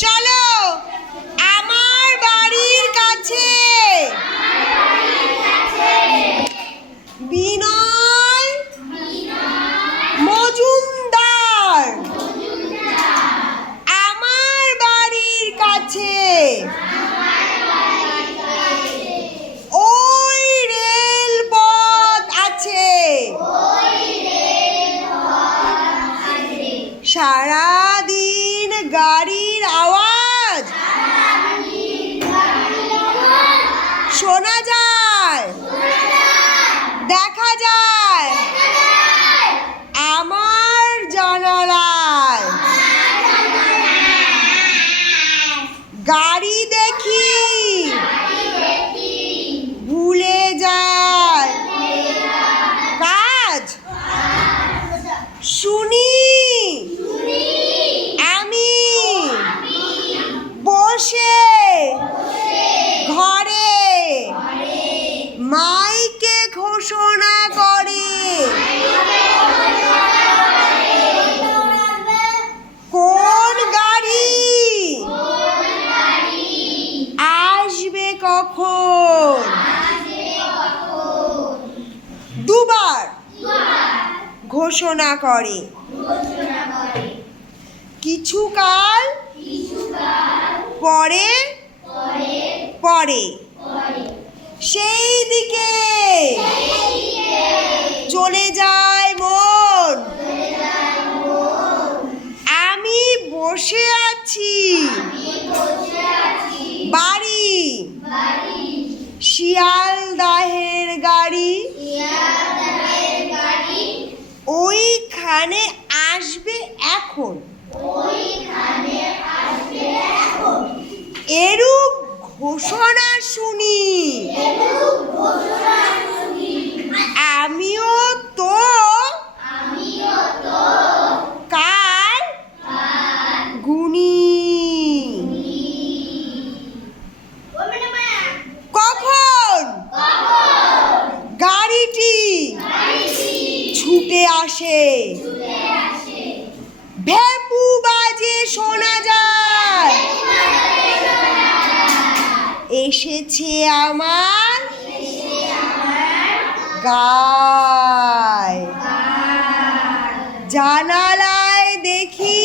চলো আমার বাড়ির কাছে বিনয় মজুমদার আমার বাড়ির কাছে ওই রেলপথ আছে সারাদিন গাড়ির আওয়াজ শোনা যায় দেখা যায় আমার জানালায় গাড়ি দেখি ভুলে যায় কাজ শুনি আমি বসে ঘরে মাইকে ঘোষণা করে কোন গাড়ি আসবে কখন দুবার ঘোষণা করে কিছুকাল পরে পরে সেই দিকে চলে যায় মন আমি বসে আছি বাড়ি শিয়ালদাহের গাড়ি ওইখানে আসবে এখন এরূপ ঘোষণা শুনি আমিও তো কার গুনি কখন গাড়িটি ছুটে আসে ভেপু বাজে শোনা যায় এসেছে আমার গায় জানালায় দেখি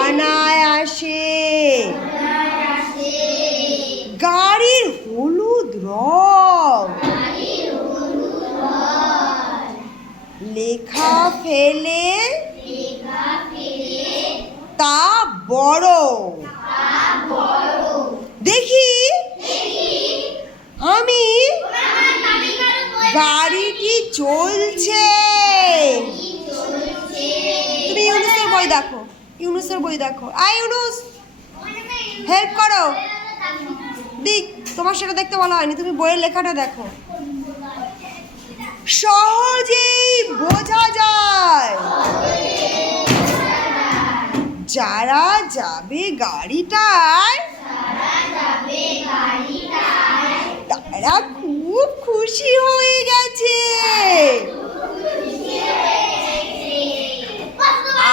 অনায়াসে গাড়ির হলুদ রং লেখা ফেলে তা বড় দেখি আমি গাড়িটি চলছে তুমি ইউনুসের বই দেখো আই ইউনুস হেল্প করো দিক তোমার সেটা দেখতে বলা হয়নি তুমি বইয়ের লেখাটা দেখো সহজেই বোঝা যায় যারা যাবে গাড়িটায় তারা খুব খুশি হয়ে গেছে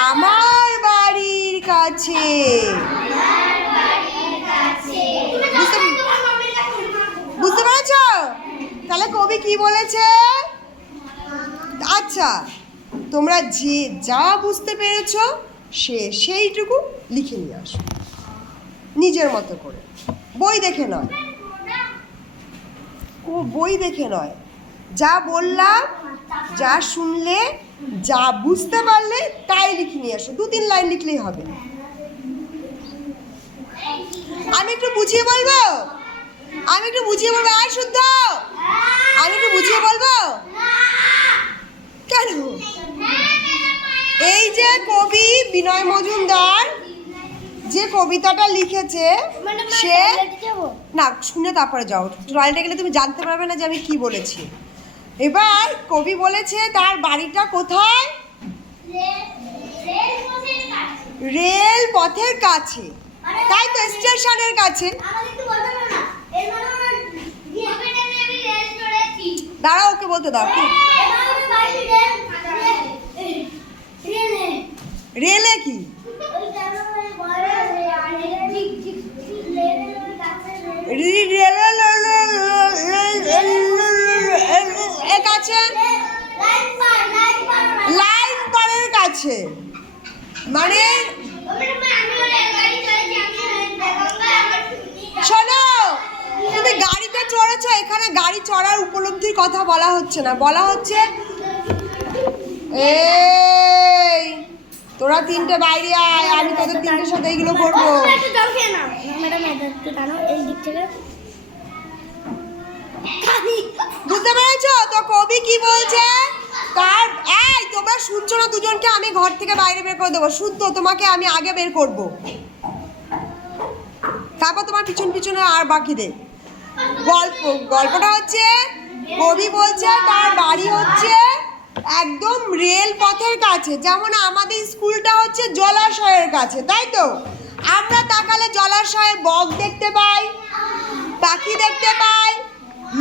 আমার বাড়ির কাছে বুঝতে পেরেছ তাহলে কবি কি বলেছে আচ্ছা তোমরা যে যা বুঝতে পেরেছ সেইটুকু লিখে নিয়ে আসো নিজের মতো করে বই দেখে নয় যা বললাম যা শুনলে যা বুঝতে পারলে তাই লিখে নিয়ে আসো 2-3 লাইন লিখলেই হবে আমি একটু বুঝিয়ে বলবো আর শুদ্ধ আমি একটু বুঝিয়ে বলবো কেন এই যে কবি বিনয় মজুমদার যে কবিতাটা লিখেছে সে না শুনে তারপরে যাও টয়লেটে গেলে তুমি জানতে পারবে না যে আমি কি বলেছি এবার কবি বলেছে তার বাড়িটা কোথায় রেল পথের কাছে তাই তো স্টেশনের কাছে দাঁড়াও ওকে বলতে দাও কি রেলে কি মানে শোনো, তুমি গাড়িতে চড়েছো, এখানে গাড়ি চড়ার উপলব্ধির কথা বলা হচ্ছে না, বলা হচ্ছে এই তোরা তিনটে বাইরে আয়, আমি তোদের তিনটের সাথে এইগুলো করবো। বুঝতে পেরেছো তো কবি কি বলছে? তার এই তোমরা শুনছো না দুজনকে? আমি ঘর থেকে বাইরে বের করে দেবো, শুদ্ধ তোমাকে আমি আগে বের করব, তারপর তোমার পিছন পিছনে আর বাকিদের। গল্পটা হচ্ছে কবি বলছে তার বাড়ি হচ্ছে একদম রেল পথের কাছে, যেমন আমাদের স্কুলটা হচ্ছে জলাশয়ের কাছে, তাই তো? আমরা তাকালে জলাশয়ে বক দেখতে পাই, পাখি দেখতে পাই,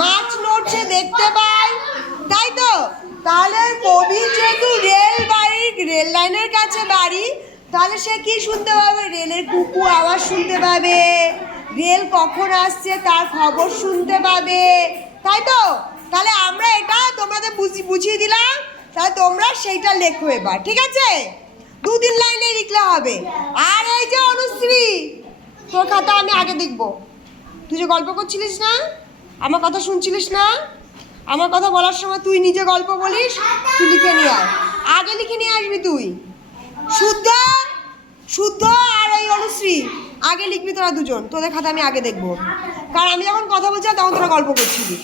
মাছ নড়ছে দেখতে পাই, তাই তো? তাহলে কবি যেহেতু রেল লাইনের কাছে বাড়ি, তাহলে সে কি শুনতে পাবে? রেলের কুকু আওয়াজ শুনতে পাবে, রেল কখন আসছে তার খবর শুনতে পাবে, তাই তো? তাহলে আমরা এটা তোমাদের বুঝিয়ে দিলাম, তাহলে তোমরা সেইটা লেখো এবার, ঠিক আছে? 2-3 লাইনে লিখলে হবে। আর এই যে অনুশ্রী, তোর খাতা আমি আগে দেখবো। তুই যে গল্প করছিলিস না, আমার কথা শুনছিলিস না, আমার কথা বলার সময় তুই নিজে গল্প বলিস, তুই লিখে নিয়ে আয়, আগে লিখে নিয়ে আসবি তুই। শুদ্ধ আর এই অনুশ্রী আগে লিখবি তোরা দুজন, তোদের খাতা আমি আগে দেখবো, কারণ আমি যখন কথা বলছিলাম তখন তোরা গল্প করছিলি।